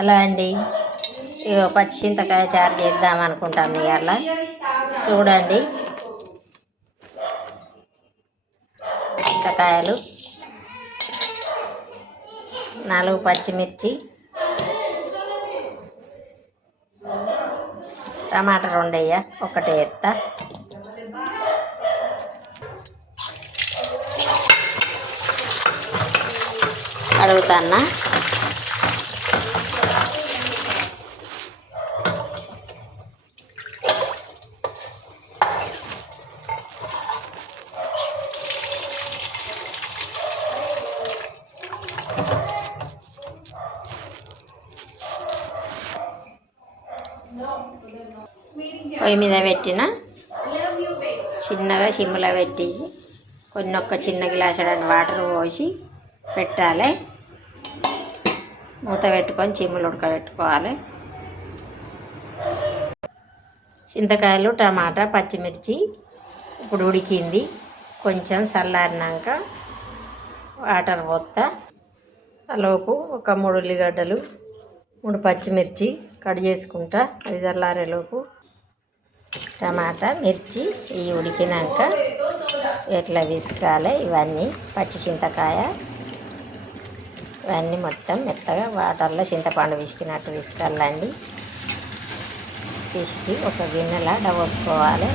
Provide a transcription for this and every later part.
Hello అండి, ఇగో పచ్చి చింతకాయ చారు చేద్దాం అనుకుంటాను. ఇవాళ చూడండి, చింతకాయలు 4 పచ్చిమిర్చి, టమాటా 2 వేయ, ఒకటే ఎత్తా. అడుగుతాన్నా పొయ్యి మీద పెట్టిన చిన్నగా సిమ్లో పెట్టి ఒక చిన్న గ్లాసుడు వాటర్ పోసి పెట్టాలి. మూత పెట్టుకొని చిమ్ములు ఉడకబెట్టుకోవాలి. చింతకాయలు, టమాటా, పచ్చిమిర్చి ఇప్పుడు ఉడికింది. కొంచెం చల్లారినాక వాటర్ పోస్తా. లోపు ఒక 3 ఉల్లిగడ్డలు, 3 పచ్చిమిర్చి కట్ చేసుకుంటా. అవి చల్లారేలోపు టమాటా, మిర్చి ఇవి ఉడికినాక ఎట్లా విసుకాలి. ఇవన్నీ పచ్చి చింతకాయ ఇవన్నీ మొత్తం మెత్తగా వాటర్లో చింతపండు విసికినట్టు విసుకాలండి. పిసికి ఒక గిన్నెలా డబోసుకోవాలి.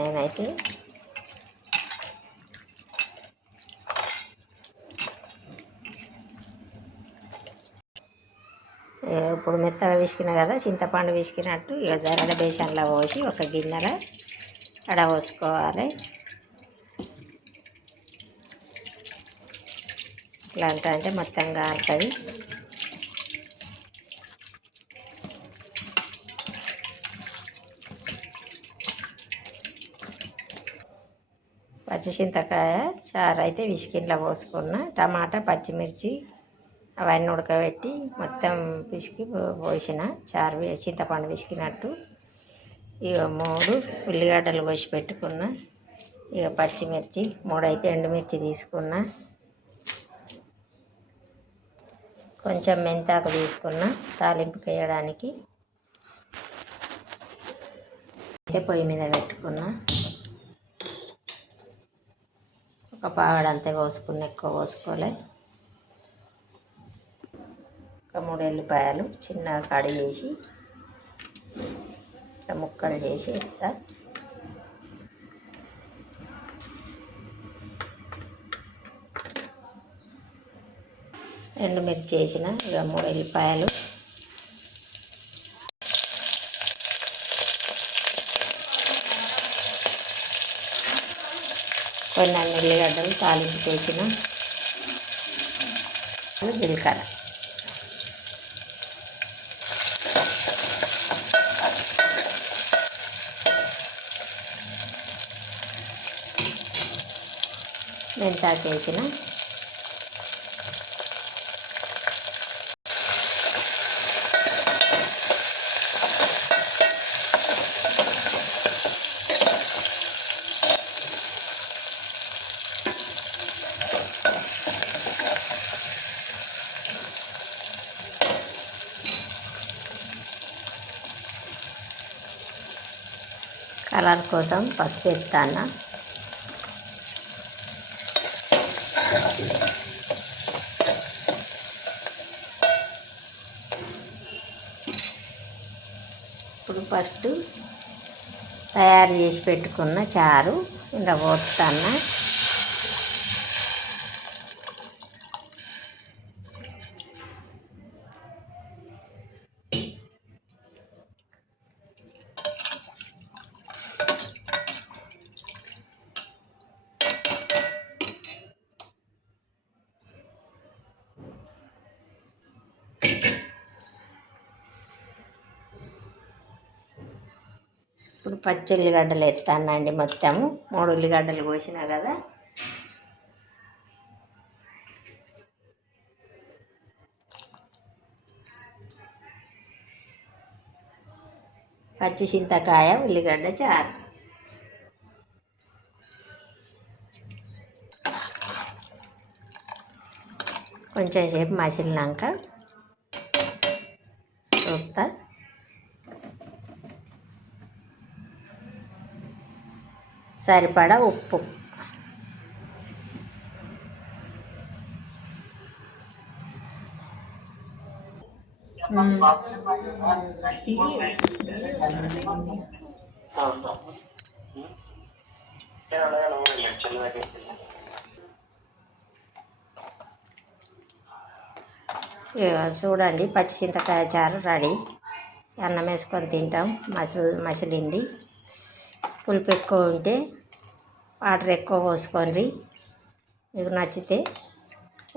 నేనైతే ఇప్పుడు మెత్తగా విసికిన కదా, చింతపండు విసికినట్టు ఇక జరడ బేసన్లో పోసి ఒక గిన్నెలో పోసుకోవాలి. ఇట్లా అంటే మొత్తం కాలుతుంది. పచ్చి చింతకాయ చారు అయితే విసికిన్లో పోసుకున్న. టమాటా, పచ్చిమిర్చి అవన్నీ ఉడకబెట్టి మొత్తం పిసికి పోసిన చారు చింతపండు విసికినట్టు. ఇక 3 ఉల్లిగడ్డలు కోసి పెట్టుకున్న. ఇక పచ్చిమిర్చి 3 అయితే ఎండుమిర్చి తీసుకున్న. కొంచెం మెంతాకు తీసుకున్న తాలింపుకి వేయడానికి. అయితే పొయ్యి మీద పెట్టుకున్న. ఒక పావడంతా పోసుకున్న, ఎక్కువ పోసుకోలే. ఒక 3 ఎల్లిపాయలు చిన్నగా కడిగి చేసి ముక్కలు చేసి ఇస్తా. ఎండుమిర్చి వేసిన. ఇక 3 ఎల్లిపాయలు, కొన్ని ఉల్లిగడ్డలు తాలింపు వేసిన. జీలకర్ర, మెంతాకు వేసిన. కలర్ కోసం పసుపు వేస్తాను. ఇప్పుడు ఫస్ట్ తయారు చేసి పెట్టుకున్న చారు ఇలా పోస్తాను. ఇప్పుడు పచ్చి ఉల్లిగడ్డలు వేస్తానండి. మొత్తము 3 ఉల్లిగడ్డలు కోసినా కదా. పచ్చి చింతకాయ ఉల్లిగడ్డ చారు. కొంచెం సేపు మసిలినాక చూస్తా. సరిపడా ఉప్పు, చూడండి పచ్చి చింతకాయ చారు రెడీ. అన్నం వేసుకొని తింటాం. మసిలింది. పులుపు ఎక్కువ ఉంటే వాటర్ ఎక్కువ పోసుకోండి. మీకు నచ్చితే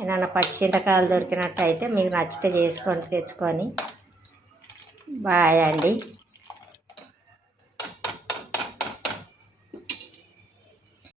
ఏదైనా పచ్చి చింతకాయలు దొరికినట్టయితే మీకు నచ్చితే చేసుకొని తెచ్చుకొని. బాయ్ అండి.